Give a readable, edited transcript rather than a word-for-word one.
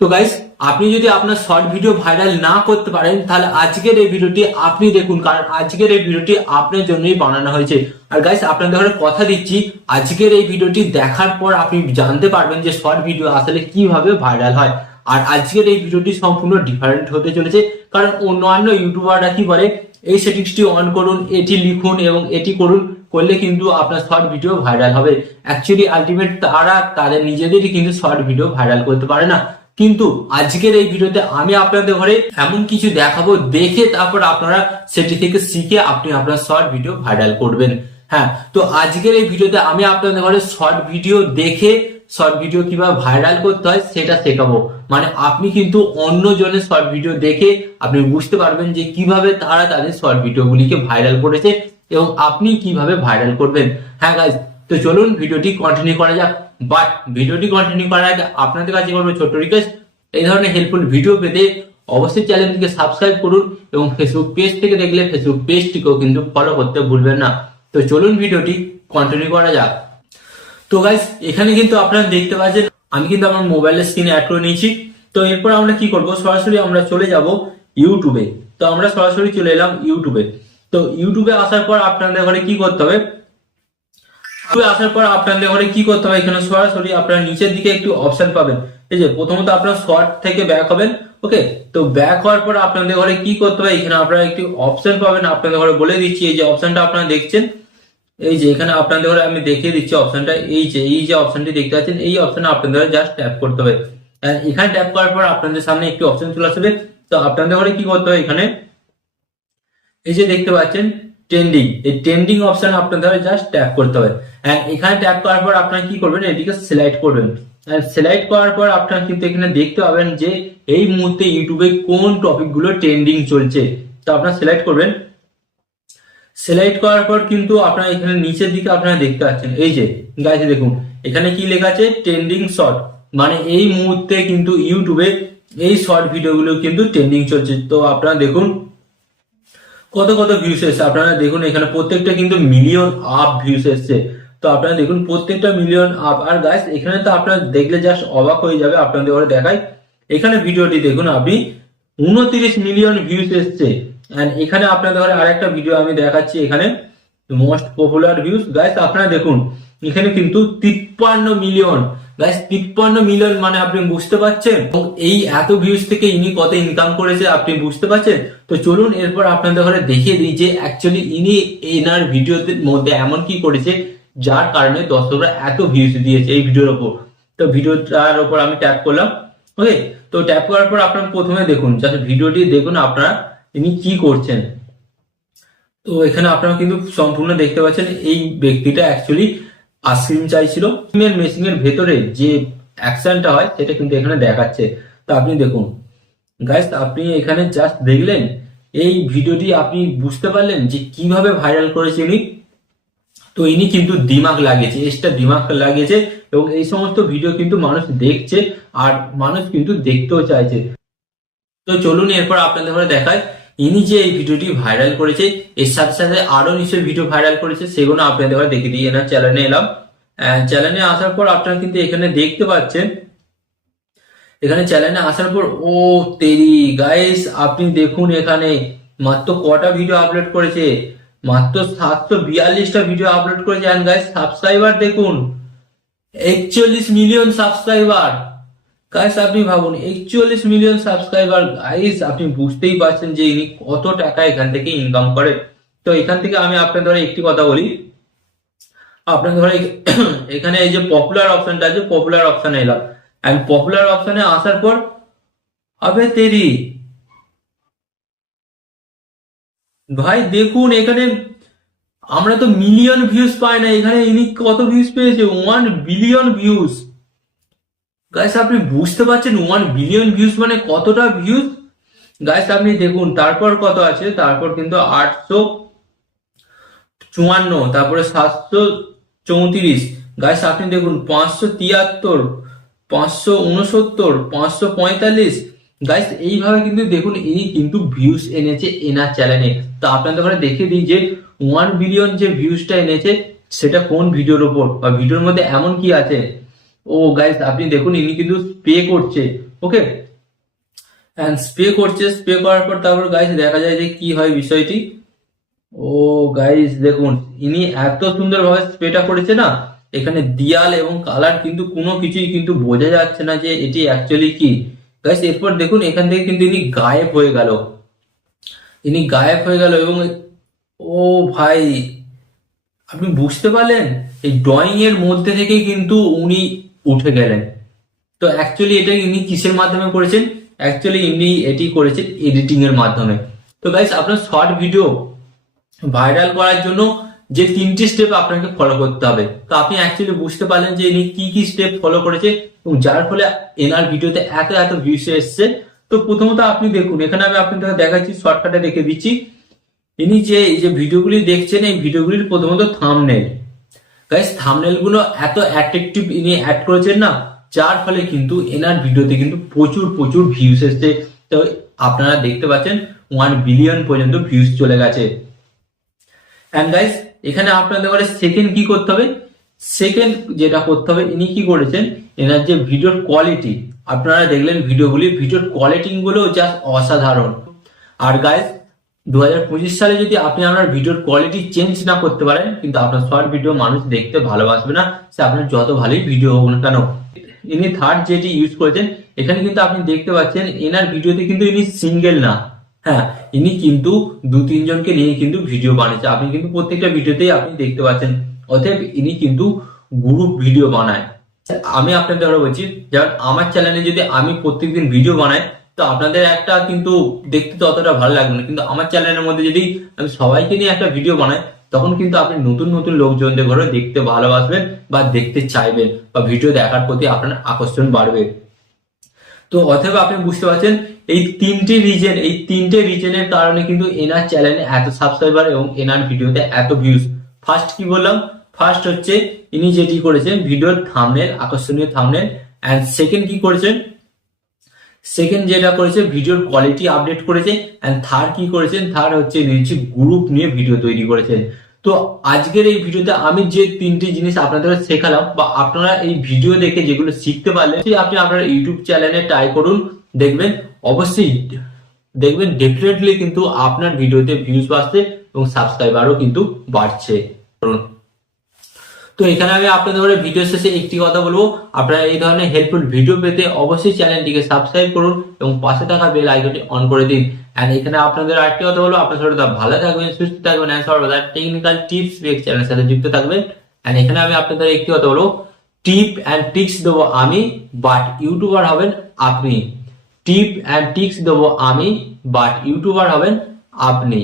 তো গাইস, আপনি যদি আপনার শর্ট ভিডিও ভাইরাল না করতে পারেন তাহলে আজকের এই ভিডিওটি আপনি দেখুন, কারণ আজকের এই ভিডিওটি আপনার জন্যই বানানো হয়েছে। আর গাইস, আপনাদের ঘরে কথা দিচ্ছি, আজকের এই ভিডিওটি দেখার পর আপনি জানতে পারবেন যে শর্ট ভিডিও আসলে কিভাবে ভাইরাল হয়। আর আজকের এই ভিডিওটি সম্পূর্ণ ডিফারেন্ট হতে চলেছে, কারণ অন্যান্য ইউটিউবাররা কি বলে, এই সেটিংসটি অন করুন, এটি লিখুন এবং এটি করুন, করলে কিন্তু আপনার শর্ট ভিডিও ভাইরাল হবে। অ্যাকচুয়ালি আলটিমেট তারা তাদের নিজেদেরই কিন্তু শর্ট ভিডিও ভাইরাল করতে পারে না। কিন্তু আজকের এই ভিডিওতে আমি আপনাদের ঘরে এমন কিছু দেখাবো, দেখে তারপর আপনারা সেটি থেকে শিখে আপনি আপনার শর্ট ভিডিও ভাইরাল করবেন। হ্যাঁ, তো আজকের এই ভিডিওতে আমি আপনাদের ঘরে শর্ট ভিডিও দেখে শর্ট ভিডিও কিভাবে ভাইরাল করতে হয় সেটা শেখাবো। মানে আপনি কিন্তু অন্য জনের শর্ট ভিডিও দেখে আপনি বুঝতে পারবেন যে কিভাবে তারা তাদের শর্ট ভিডিওগুলিকে ভাইরাল করেছে এবং আপনি কিভাবে ভাইরাল করবেন। হ্যাঁ গাইজ, তো চলুন ভিডিওটি কন্টিনিউ করা যাক। বাট ভিডিওটি কন্টিনিউ করার আগে আপনাদের কাছে করবো ছোট্ট রিকোয়েস্ট, এই ধরনের হেল্পফুল ভিডিও পেতে অবশ্যই চ্যানেলটিকে সাবস্ক্রাইব করুন এবং ফেসবুক পেজ থেকে দেখলে ফেসবুক পেজটিকেও কিন্তু ফলো করতে ভুলবেন না। তো চলুন ভিডিওটি কন্টিনিউ করা যাক। তো গাইস, এখানে কিন্তু আপনারা দেখতে পাচ্ছেন আমি কিন্তু আমার মোবাইলের স্ক্রিনে অ্যাড করে নিয়েছি। তো এরপর আমরা কি করব, সরাসরি আমরা চলে যাব ইউটিউবে। তো আমরা সরাসরি চলে এলাম ইউটিউবে। তো ইউটিউবে আসার পর আপনাদের ঘরে কি করতে হবে, এখানে সরাসরি আপনারা নিচের দিকে একটু অপশন পাবেন। এই যে প্রথমত আপনারা শর্ট থেকে ব্যাক হবেন। ওকে, তো ব্যাক হওয়ার পর আপনাদের ঘরে কি করতে হবে, এখানে আপনারা একটি অপশন পাবেন। আপনাদের ঘরে বলে দিচ্ছি, এই যে অপশনটা আপনারা দেখছেন, এই যে এখানে আপনাদের ঘরে আমি দেখিয়ে দিচ্ছি অপশনটা, এই যে অপশনটি দেখতে পাচ্ছেন, এই অপশনে আপনাদের জাস্ট ট্যাপ করতে হবে। এখানে ট্যাপ করার পর আপনাদের সামনে একটি অপশন চলে আসবে। তো আপনাদের ঘরে কি করতে হবে, এখানে এই যে দেখতে পাচ্ছেন ট্রেন্ডিং, এই ট্রেন্ডিং অপশন আপনাদের জাস্ট ট্যাপ করতে হবে। এন্ড এখানে ট্যাপ করার পর আপনারা কি করবেন, এটিকে সিলেক্ট করবেন। এন্ড সিলেক্ট করার পর আপনারা কিন্তু এখানে দেখতে পাবেন যে এই মুহূর্তে ইউটিউবে কোন টপিক গুলো ট্রেন্ডিং চলছে। তো আপনারা সিলেক্ট করবেন। সিলেক্ট করার পর কিন্তু আপনারা এখানে নিচের দিকে আপনারা দেখতে পাচ্ছেন, এই যে গাইস দেখুন এখানে কি লেখা আছে, ট্রেন্ডিং শর্ট। মানে এই মুহূর্তে কিন্তু ইউটিউবে এই শর্ট ভিডিওগুলো কিন্তু ট্রেন্ডিং চলছে। তো আপনারা দেখুন কত কত ভিউস এসছে, আপনারা দেখুন এখানে প্রত্যেকটা কিন্তু মিলিয়ন আপ ভিউস এসছে। তো আপনারা দেখুন প্রত্যেকটা মিলিয়ন আপ। আর গাইস এখানে তো আপনারা দেখলে জাস্ট অবাক হয়ে যাবে, আপনাদের ঘরে দেখাই। এখানে ভিডিওটি দেখুন আপনি 29 মিলিয়ন ভিউস এসছে। এন্ড এখানে আপনাদের ঘরে আরেকটা ভিডিও আমি দেখাচ্ছি, এখানে মোস্ট পপুলার ভিউস। গাইস আপনারা দেখুন এখানে কিন্তু 53 মিলিয়ন। গাইস 53 মিলিয়ন মানে আপনি বুঝতে পারছেন, এই এত ভিউজ থেকে ইনি কত ইনকাম করেছে আপনি বুঝতে পারছেন। তো চলুন এরপর আপনাদের ঘরে দেখিয়ে দিই যে অ্যাকচুয়ালি ইনি এনার ভিডিওতে মধ্যে এমন কি করেছে যার কারণে দর্শকরা এত ভিউজ দিয়েছে এই ভিডিওর উপর। তো ভিডিওটার উপর আমি ট্যাপ করলাম। ওকে, তো ট্যাপ করার পর আপনারা প্রথমে দেখুন, জাস্ট ভিডিওটি দেখুন আপনারা ইনি কি করছেন। তো এখানে আপনারা কিন্তু সম্পূর্ণ দেখতে পাচ্ছেন এই ব্যক্তিটা অ্যাকচুয়ালি আইসক্রিম চাইছিল। মেশিন এর ভেতরে যে অ্যাকশনটা হয় সেটা কিন্তু এখানে দেখাচ্ছে। তো আপনি দেখুন গাইস, আপনি এখানে জাস্ট দেখলেন এই ভিডিওটি, আপনি বুঝতে পারলেন যে কিভাবে ভাইরাল করেছে ইনি। তো ইনি কিন্তু দিমাগ লাগিয়েছে, এক্সট্রা দিমাগ লাগিয়েছে এবং এই সমস্ত ভিডিও কিন্তু মানুষ দেখছে আর মানুষ কিন্তু দেখতেও চাইছে। তো চলুন এরপর আপনাদের ঘরে দেখায় ইনি যে এই ভিডিওটি ভাইরাল করেছে, এর সাথে সাথে আরো নিশ্চয়ই ভিডিও ভাইরাল করেছে, সেগুলো আপনাদের ঘরে দেখে দিয়ে এনার চ্যানেলে এলাম। চ্যানেলে আসার পর আপনারা কিন্তু এখানে দেখতে পাচ্ছেন, এখানে চ্যানেলে আসার পর ও তেরি গাইস আপনি দেখুন এখানে মাত্র কটা ভিডিও আপলোড করেছে, মাত্র 742টা ভিডিও আপলোড করেছে। এন্ড গাইস সাবস্ক্রাইবার দেখুন 41 মিলিয়ন সাবস্ক্রাইবার। গাইস আপনি ভাবুন 41 মিলিয়ন সাবস্ক্রাইবার। গাইস আপনি বুঝতেই পারছেন যে ইনি কত টাকা এখান থেকে ইনকাম করে। তো এখান থেকে আমি আপনাদের একটি কথা বলি, আপনাদের ঘরে এখানে এই যে পপুলার অপশনটা আছে, পপুলার অপশনে এলাম। এন্ড পপুলার অপশনে আসার পর আবে তেরি ভাই দেখুন এখানে আমরা তো মিলিয়ন ভিউজ পাই না, এখানে ইনি কত ভিউজ পেয়েছে, 1 বিলিয়ন ভিউজ। গাইস আপনি বুঝতে পারছেন 1 বিলিয়ন ভিউজ মানে কতটা ভিউজ। গাইস আপনি দেখুন তারপর কত আছে, তারপর কিন্তু 854, তারপরে 734। গাইস আপনি দেখুন 573, 569, 545। গাইস এইভাবে কিন্তু দেখুন ইনি কিন্তু ভিউজ এনেছে এনার চ্যানেলে। তো আপনাদের ঘরে দেখিয়ে দিই যে 1 বিলিয়ন যে ভিউজটা এনেছে সেটা কোন ভিডিওর উপর বা ভিডিওর মধ্যে এমন কি আছে। ও গাইস আপনি দেখুন ইনি কিন্তু পে করছে ওকে। এন্ড স্প্রে করছে, স্প্রে করার পর তারপর গাইস দেখা যায় যে কি হয় বিষয়টি। ও গাইস দেখুন, ইনি এত সুন্দর ভাবে স্প্রেটা করেছে না, এখানে দিয়াল এবং কালার কিন্তু কোনো কিছুই কিন্তু বোঝা যাচ্ছে না যে এটি অ্যাকচুয়ালি কি। গাইস এরপর দেখুন এখান থেকে কিন্তু ইনি গায়েব হয়ে গেল, ইনি গায়েব হয়ে গেল এবং ও ভাই আপনি বুঝতে পারলেন এই ড্রয়িং এর মধ্যে থেকে কিন্তু উনি উঠে গেলেন। তো অ্যাকচুয়ালি এটা ইনি কিসের মাধ্যমে করেছেন, অ্যাকচুয়ালি ইনি এটি করেছেন এডিটিং এর মাধ্যমে। তো গাইস আপনার শর্ট ভিডিও ভাইরাল করার জন্য যে 3টি স্টেপ আপনাকে ফলো করতে হবে, তো আপনি অ্যাকচুয়ালি বুঝতে পারলেন যে ইনি কি কি স্টেপ ফলো করেছে এবং যার ফলে এনার ভিডিওতে এত এত ভিউস এসছে। তো প্রথমত আপনি দেখুন, এখানে আমি আপনাদের দেখাচ্ছি, শর্টকাটে রেখে দিচ্ছি। ইনি যে এই যে ভিডিওগুলি দেখছেন, এই ভিডিওগুলির প্রথমত থাম্বনেল, গাইস থাম্বনেল গুলো এত অ্যাট্রাকটিভ ইনি অ্যাড করেছেন না, যার ফলে কিন্তু এনার ভিডিওতে কিন্তু প্রচুর প্রচুর ভিউস এসছে। তো আপনারা দেখতে পাচ্ছেন 1 বিলিয়ন পর্যন্ত ভিউস চলে গেছে। এন্ড গাইস এখানে আপনাদের বলে সেকেন্ড কি করতে হবে, সেকেন্ড যেটা করতে হবে, ইনি কি করেছেন, এনার যে ভিডিওর কোয়ালিটি আপনারা দেখলেন, ভিডিওর কোয়ালিটি গুলো জাস্ট অসাধারণ। আর গাইস 2025 সালে যদি আপনি আপনার ভিডিওর কোয়ালিটি চেঞ্জ না করতে পারেন, কিন্তু আপনার শর্ট ভিডিও মানুষ দেখতে ভালোবাসবে না, সে আপনার যত ভালোই ভিডিও হোক না কেন। ইনি থার্ড যেটি ইউজ করেছেন, এখানে কিন্তু আপনি দেখতে পাচ্ছেন এনার ভিডিওতে কিন্তু ইনি সিঙ্গেল না, হ্যাঁ ইনি কিন্তু 2-3 জনকে নিয়ে কিন্তু ভিডিও বানিয়েছে। আপনি কিন্তু প্রত্যেকটা ভিডিওতেই আপনি দেখতে পাচ্ছেন, অতএব ইনি কিন্তু গ্রুপ ভিডিও বানায়। আমি আপনাদের বলছি, যেমন আমার চ্যানেলে যদি আমি প্রত্যেকদিন ভিডিও বানাই, তো আপনাদের একটা কিন্তু দেখতে তো অতটা ভালো লাগবে না, কিন্তু আমার চ্যানেলের মধ্যে যদি আমি সবাইকে নিয়ে একটা ভিডিও বানাই, তখন কিন্তু আপনি নতুন নতুন লোকজনদের ঘরে দেখতে ভালোবাসবেন বা দেখতে চাইবেন, বা ভিডিও দেখার প্রতি আপনার আকর্ষণ বাড়বে। তো অথবা আপনি বুঝতে পারছেন এই 3টে রিজনের কারণে কিন্তু এনার চ্যানেলে এত সাবস্ক্রাইবার এবং এনার ভিডিওতে এত ভিউজ। ফার্স্ট কি বললাম, ফার্স্ট হচ্ছে ইনি যেটি করেছেন ভিডিওর থাম্বনেল, আকর্ষণীয় থাম্বনেল। এন্ড সেকেন্ড কি করেছেন, সেকেন্ড যেটা করেছে ভিডিওর কোয়ালিটি আপডেট করেছে। এন্ড থার্ড কি করেছেন, থার্ড হচ্ছে নিচে গ্রুপ নিয়ে ভিডিও তৈরি করেছেন। তো আজকের এই ভিডিওতে আমি যে 3টি জিনিস আপনাদের শেখালাম, বা আপনারা এই ভিডিও দেখে যেগুলো শিখতে পারলেন, আপনি আপনার ইউটিউব চ্যানেলে ট্রাই করুন, দেখবেন অবশ্যই দেখবেন ডেফিনেটলি কিন্তু আপনার ভিডিওতে ভিউজ বাড়ছে এবং সাবস্ক্রাইবারও কিন্তু বাড়ছে। তো এখানে আমি আপনাদের ভিডিও শেষে একটি কথা বলবো, আপনারা এই ধরনের হেল্পফুল ভিডিও পেতে অবশ্যই চ্যানেলটিকে সাবস্ক্রাইব করুন এবং পাশে থাকা বেল আইকনটি অন করে দিন। এন্ড এখানে আপনাদের আরেকটি কথা বলবো, আপনার সবাই ভালো থাকবেন, সুস্থ থাকবেন, এন্ড সর্বদা টেকনিক্যাল টিপস চ্যানেলের সাথে যুক্ত থাকবেন। এন্ড এখানে আমি আপনাদের একটি কথা বলবো, টিপ এন্ড ট্রিক্স দেবো আমি, বাট ইউটিউবার হবেন আপনি। টিপ এন্ড ট্রিক্স দেবো আমি, বাট ইউটিউবার হবেন আপনি।